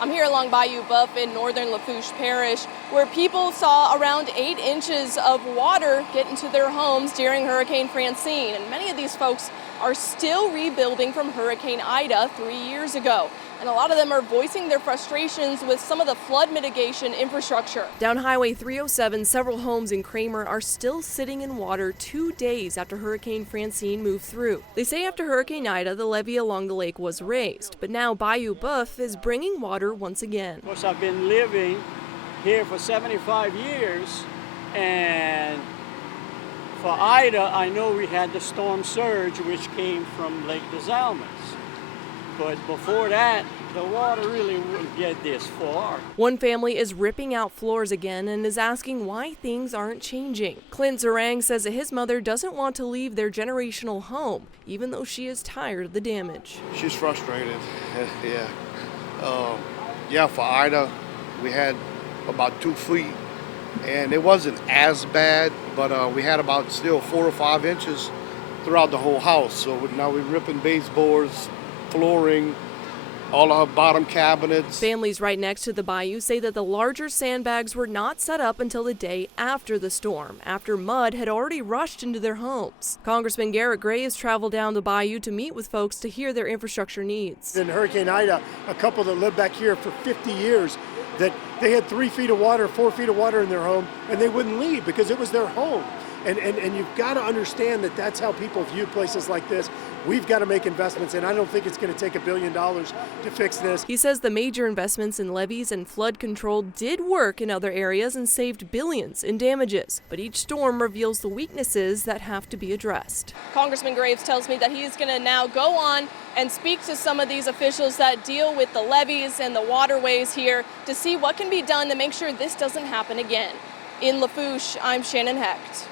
I'm here along Bayou Buff in northern Lafourche Parish, where people saw around 8 inches of water get into their homes during Hurricane Francine. And many of these folks are still rebuilding from Hurricane Ida 3 years ago. And a lot of them are voicing their frustrations with some of the flood mitigation infrastructure. Down Highway 307, several homes in Kramer are still sitting in water 2 days after Hurricane Francine moved through. They say after Hurricane Ida, the levee along the lake was raised, but now Bayou Buff is bringing water once again. Of course, I've been living here for 75 years, and for Ida, I know we had the storm surge, which came from Lake des Allemands. But before that, the water really wouldn't get this far. One family is ripping out floors again and is asking why things aren't changing. Clint Zarang says that his mother doesn't want to leave their generational home, even though she is tired of the damage. She's frustrated, yeah. For Ida, we had about 2 feet, and it wasn't as bad, but we had about still 4 or 5 inches throughout the whole house. So now we're ripping baseboards, flooring, all our bottom cabinets. Families right next to the bayou say that the larger sandbags were not set up until the day after the storm, after mud had already rushed into their homes. Congressman Garrett Gray has traveled down the bayou to meet with folks to hear their infrastructure needs. In Hurricane Ida, a couple that lived back here for 50 years, that they had 3 feet of water, 4 feet of water in their home, and they wouldn't leave because it was their home. And you've got to understand that that's how people view places like this. We've got to make investments, and I don't think it's going to take $1 billion to fix this. He says the major investments in levees and flood control did work in other areas and saved billions in damages. But each storm reveals the weaknesses that have to be addressed. Congressman Graves tells me that he's going to now go on and speak to some of these officials that deal with the levees and the waterways here to see what can be done to make sure this doesn't happen again. In Lafourche, I'm Shannon Hecht.